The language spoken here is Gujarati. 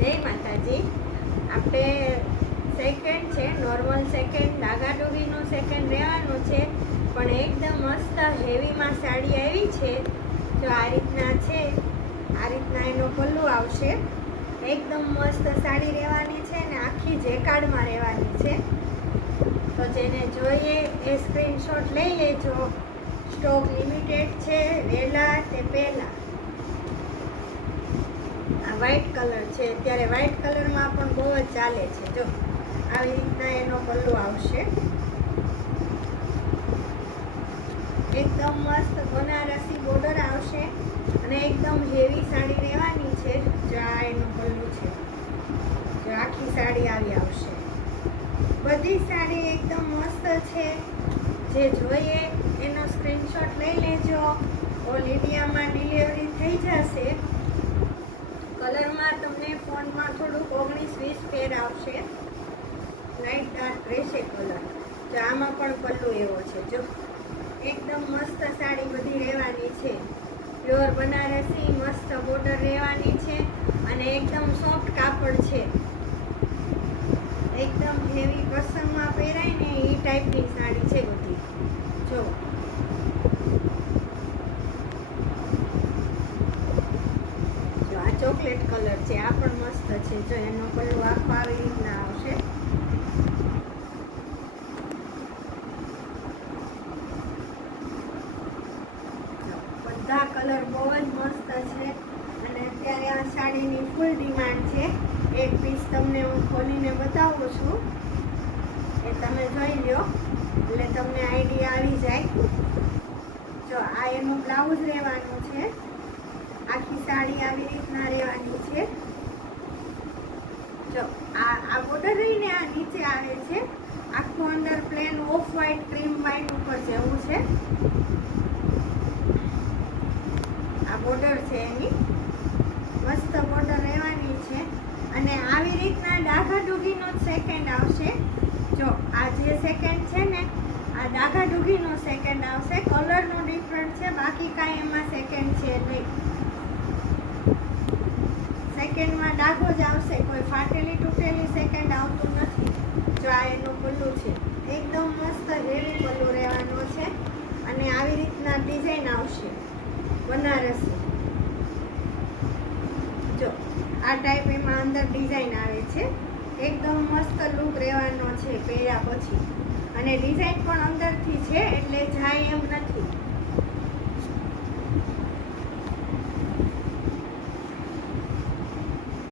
જય માતાજી. આપણે સેકન્ડ છે, નોર્મલ સેકન્ડ, ડાઘાડૂઘીનું સેકન્ડ રહેવાનું છે, પણ એકદમ મસ્ત હેવીમાં સાડી આવી છે. જો આ રીતના છે, આ રીતના એનો પલ્લુ આવશે. એકદમ મસ્ત સાડી રહેવાની છે ને આખી જેકાર્ડમાં રહેવાની છે. તો જેને જોઈએ એ સ્ક્રીનશોટ લઈ લેજો. સ્ટોક લિમિટેડ છે, વહેલા તે પહેલાં. આ વ્હાઈટ કલર છે, અત્યારે વ્હાઈટ કલરમાં પણ બહુ જ ચાલે છે. જો આવી રીતના એનો પલ્લુ આવશે. એકદમ મસ્ત બનારસી બોર્ડર આવશે અને એકદમ હેવી સાડી રહેવાની છે. જો આ એનો પલ્લુ છે, જો આખી સાડી આવી આવશે. બધી સાડી એકદમ મસ્ત છે. જે જોઈએ એનો સ્ક્રીનશોટ લઈ લેજો. ઓલ ઇન્ડિયામાં ડિલિવરી થઈ જશે. કલરમાં તમને ફોનમાં થોડુંક 19-20 પેર આવશે. લાઇટ ડાર્ક રહેશે કલર. તો આમાં પણ પલ્લુ એવો છે. જો એકદમ મસ્ત સાડી બધી રહેવાની છે. પ્યોર બનારસી મસ્ત બોર્ડર રહેવાની છે અને એકદમ સોફ્ટ કાપડ છે. એકદમ હેવી પ્રસંગમાં પહેરાય ને એ ટાઈપની સાડી છે બધી. જો ચોકલેટ કલર છે, આ પણ મસ્ત છે. જો એનો પલ્લુ આખો આવી રીતના આવશે. બધા કલર બહુ જ મસ્ત છે અને અત્યારે આ સાડીની ફૂલ ડિમાન્ડ છે. એક પીસ તમને હું ખોલીને બતાવું છું, એ તમે જોઈ લો એટલે તમને આઈડિયા આવી જાય. જો આ એનું બ્લાઉઝ રહેવાનું છે. આખી સાડી આવી રીતના રહેવાની છે. જો આ બોર્ડર રહીને આ નીચે આવે છે. આખું અંદર plane off white cream white ઉપર જેવું છે. આ બોર્ડર છે એની મસ્ત બોર્ડર રહેવાની છે અને આવી રીતના ડાઘાડૂઘીનો સેકન્ડ આવશે. જો આ જે સેકન્ડ છે ને આ ડાઘાડૂઘીનો સેકન્ડ આવશે. કલરનો ડિફરન્ટ છે, બાકી કાંઈ એમાં સેકન્ડ છે નહીં. સેકન્ડમાં ડાઘો જ આવશે, કોઈ ફાટેલી તૂટેલી સેકન્ડ આવતું નથી. જો આ એનું પલ્લુ છે, એકદમ મસ્ત હેવી પલ્લુ રહેવાનો છે અને આવી રીતના ડિઝાઇન આવશે બનારસી. જો આ ટાઈપ એમાં અંદર ડિઝાઇન આવે છે. એકદમ મસ્ત લુક રહેવાનો છે પહેર્યા પછી અને ડિઝાઇન પણ અંદરથી છે એટલે જાય એમ નથી.